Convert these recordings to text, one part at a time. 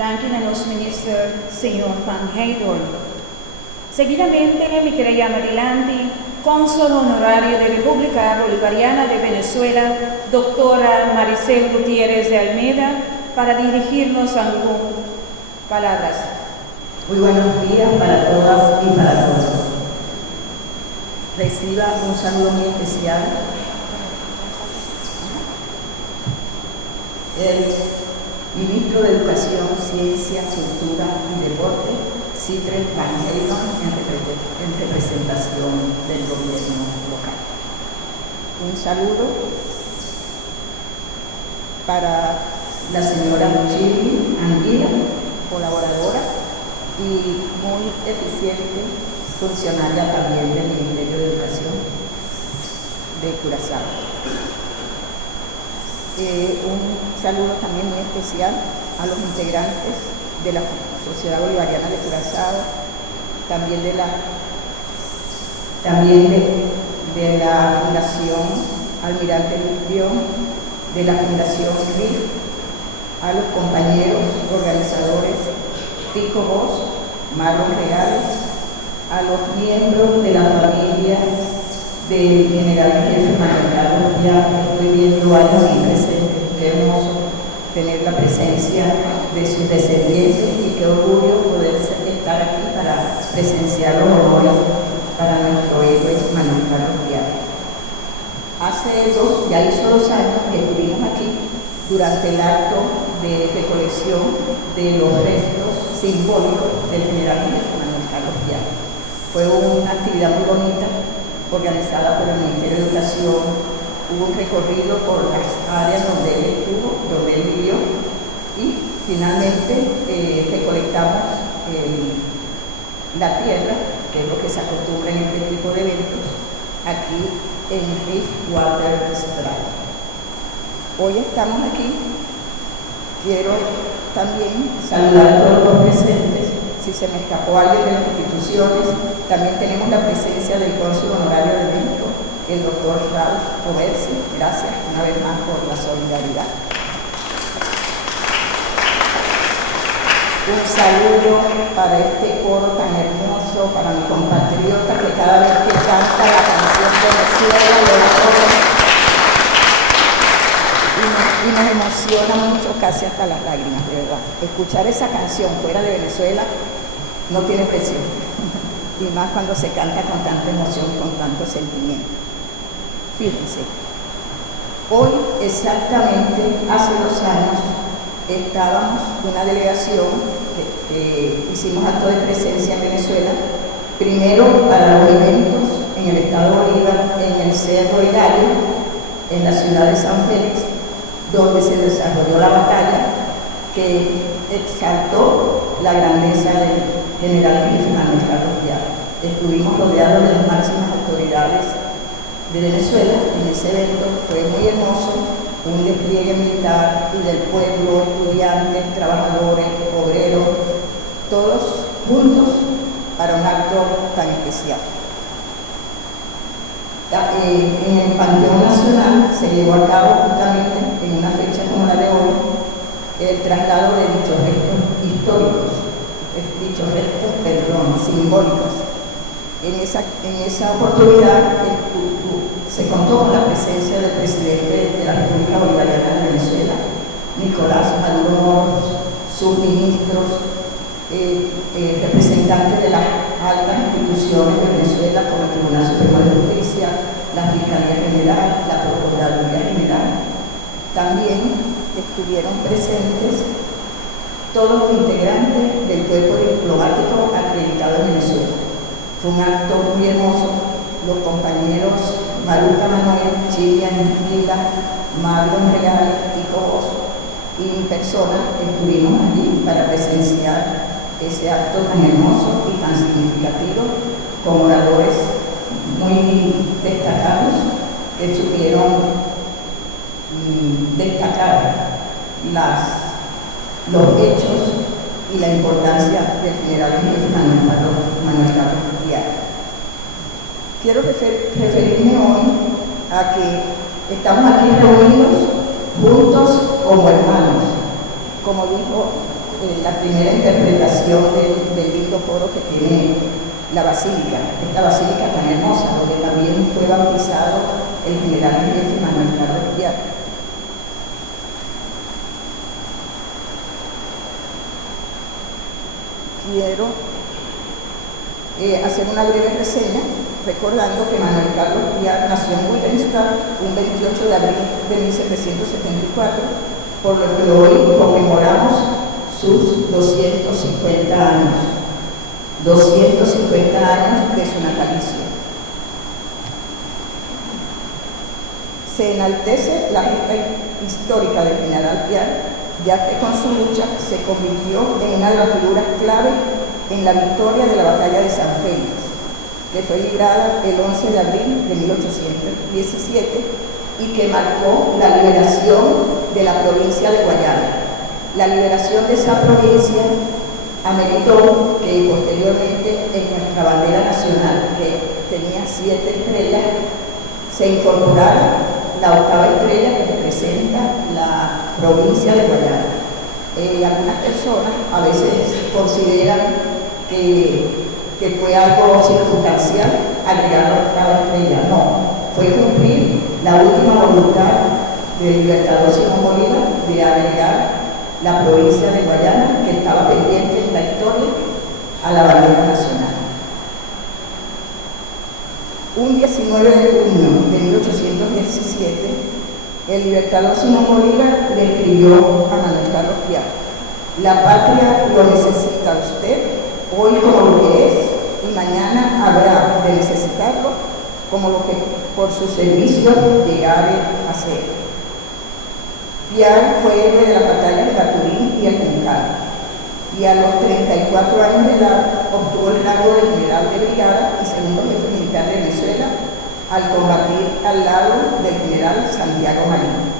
danken aan ons minister, señor Van Heydorn. Seguidamente me quiere llamar adelante cónsul honorario de República Bolivariana de Venezuela, doctora Maricel Gutiérrez de Almeida, para dirigirnos algunas palabras. Muy buenos días para todas y para todos. Reciba un saludo muy especial. El ministro de Educación, Ciencia, Cultura y Deporte, Sigfrid Van Heydorn, en representación del gobierno local. Un saludo para la señora Chili Anguila, colaboradora y muy eficiente funcionaria también del Ministerio de Educación de Curazao. Un saludo también muy especial a los integrantes de la Sociedad Bolivariana de Curazao, también de la Fundación Almirante Lupión, de la Fundación RIF, a los compañeros organizadores Tico Bosch, Marlon Reales, a los miembros de la familia del general jefe Manuel Carlos Piar. Estoy viendo años aquí presentes. Qué hermoso tener la presencia de sus descendientes y qué orgullo poder estar aquí para presenciar los honores para nuestro héroe Manuel Carlos Piar. Ya hizo 2 años que estuvimos aquí durante el acto de recolección de los restos simbólicos del general jefe Manuel Carlos Piar. Fue una actividad muy bonita, organizada por el Ministerio de Educación. Hubo un recorrido por las áreas donde él estuvo, donde él vivió, y finalmente recolectamos la tierra, que es lo que se acostumbra en este tipo de eventos, aquí en Rift Water Strike. Hoy estamos aquí. Quiero también saludar a todos los presentes. Si se me escapó alguien de las instituciones, también tenemos la presencia del cónsul honorario de México, el doctor Ralph Obersi. Gracias una vez más por la solidaridad. Un saludo para este coro tan hermoso, para mi compatriota que cada vez que canta la canción de Venezuela lo hace y nos emociona mucho, casi hasta las lágrimas, de verdad. Escuchar esa canción fuera de Venezuela no tiene precio, y más cuando se canta con tanta emoción, con tanto sentimiento. Fíjense, hoy exactamente hace 2 años estábamos una delegación que hicimos acto de presencia en Venezuela, primero para los eventos en el estado Bolívar, en el Cerro El Gallo, en la ciudad de San Félix, donde se desarrolló la batalla que exaltó la grandeza del general jefe Manuel Carlos Piar. Estuvimos rodeados de las máximas autoridades de Venezuela en ese evento. Fue muy hermoso, un despliegue militar y del pueblo, estudiantes, trabajadores, obreros, todos juntos para un acto tan especial. En el Panteón Nacional se llevó a cabo justamente en una fecha como la de hoy el traslado de dichos restos históricos, simbólicos. En esa oportunidad se contó con la presencia del presidente de la República Bolivariana de Venezuela, Nicolás Maduro Moros, sus ministros, representantes de las altas instituciones de Venezuela, como el Tribunal Supremo de Justicia, la Fiscalía General, la Procuraduría General. También estuvieron presentes todos los integrantes del cuerpo diplomático acreditado en Venezuela. Fue un acto muy hermoso. Los compañeros Maruca Manuel, Chilian Mila, Marlon Reales y Cobos y mi persona estuvimos allí para presenciar ese acto tan hermoso y tan significativo, con oradores muy destacados que supieron destacar los hechos y la importancia del general jefe Manuel Carlos Piar. Quiero referirme hoy a que estamos aquí reunidos juntos como hermanos. Como dijo la primera interpretación del lindo coro que tiene la basílica, esta basílica tan hermosa, donde también fue bautizado el general en jefe Manuel Carlos Piar. Quiero hacer una breve reseña, recordando que Manuel Carlos Piar nació en Wilhelmsthal un 28 de abril de 1774, por lo que hoy conmemoramos sus 250 años. 250 años de su natalicio. Se enaltece la gesta histórica del general Piar, ya que con su lucha se convirtió en una de las figuras clave en la victoria de la batalla de San Félix, que fue librada el 11 de abril de 1817 y que marcó la liberación de la provincia de Guayana. La liberación de esa provincia ameritó que posteriormente en nuestra bandera nacional, que tenía 7 estrellas, se incorporara la 8ª estrella que representa la provincia de Guayana. Algunas personas a veces consideran que fue algo circunstancial agregar la 8ª estrella. No, fue cumplir la última voluntad del libertador Simón Bolívar de agregar la provincia de Guayana, que estaba pendiente en la historia, a la bandera nacional. Un 19 de junio de 1817, el libertador Simón Bolívar le escribió a Manuel Carlos Piar: la patria lo necesita usted hoy como lo que es, y mañana habrá de necesitarlo como lo que por su servicio llegare a ser. Piar fue héroe de las batallas de Maturín y el Juncal, y a los 34 años de edad obtuvo el rango de general de brigada y segundo jefe militar de Venezuela al combatir al lado del general Santiago Marín.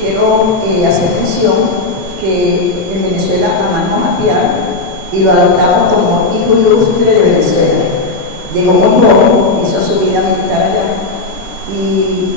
Quiero hacer mención que en Venezuela amamos a Piar y lo adoptamos como hijo ilustre de Venezuela. Llegó muy joven, hizo su vida militar allá y,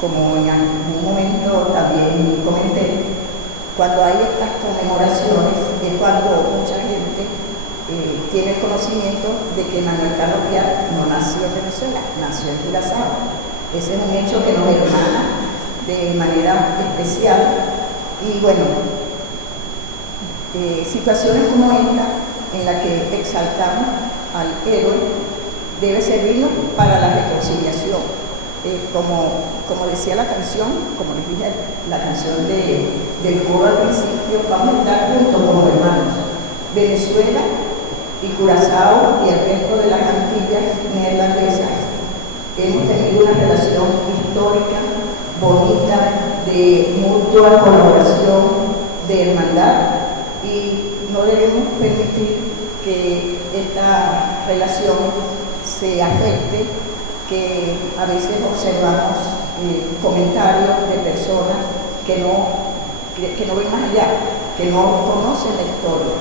como en algún momento también comenté, cuando hay estas conmemoraciones es cuando mucha gente tiene el conocimiento de que Manuel Carlos Piar no nació en Venezuela, nació en Curazao. Ese es un hecho que nos hermana de manera especial. Y bueno, situaciones como esta, en la que exaltamos al héroe, debe servirnos para la reconciliación. Como decía la canción, como les dije, la canción del coro al principio, vamos a estar juntos como hermanos. Venezuela y Curazao y el resto de las Antillas neerlandesas hemos tenido una relación histórica bonita, de mutua colaboración, de hermandad, y no debemos permitir que esta relación se afecte, que a veces observamos comentarios de personas que no ven más allá, que no conocen la historia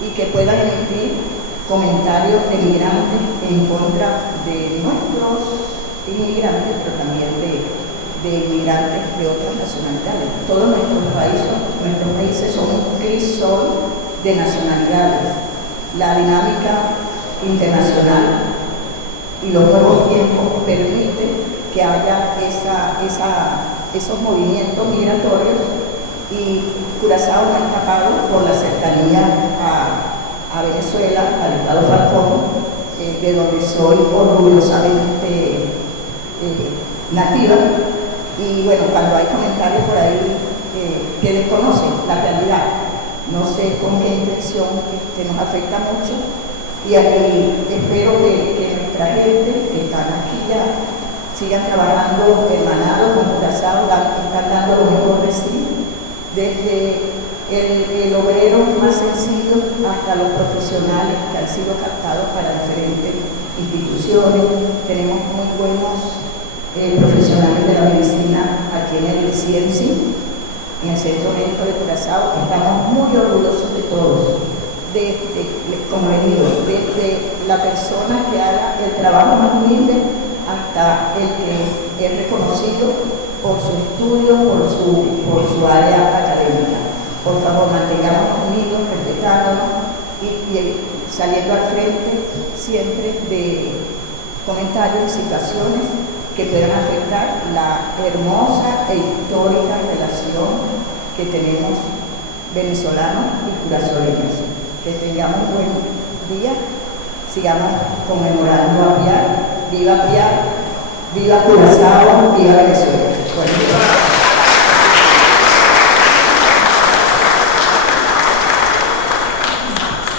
y que puedan emitir comentarios denigrantes en contra de nuestros inmigrantes, pero también de inmigrantes de otras nacionalidades. Todos nuestros países son un crisol de nacionalidades. La dinámica internacional y los nuevos tiempos permiten que haya esos movimientos migratorios, y Curazao no ha escapado por la cercanía a Venezuela, al estado Falcón, de donde soy orgullosamente nativa. Y bueno, cuando hay comentarios por ahí que desconocen la realidad, no sé con qué intención, nos afecta mucho, y aquí espero que nuestra gente que están aquí ya sigan trabajando hermanados con Curazao, están dando lo mejor de sí, desde el obrero más sencillo hasta los profesionales que han sido captados para diferentes instituciones. Tenemos muy buenos profesionales de la medicina aquí en el CNC, en el Centro Médico de Curazao. Estamos muy orgullosos de todos, como les digo, desde la persona que haga el trabajo más humilde hasta el que es reconocido por su estudio, por su área académica. Por favor, mantengámonos unidos, respetándonos y saliendo al frente siempre de comentarios y situaciones que puedan afectar la hermosa e histórica relación que tenemos venezolanos y curazoleños. Que tengamos un buen día, sigamos conmemorando a Piar, viva Curazao, viva Venezuela. Buen día.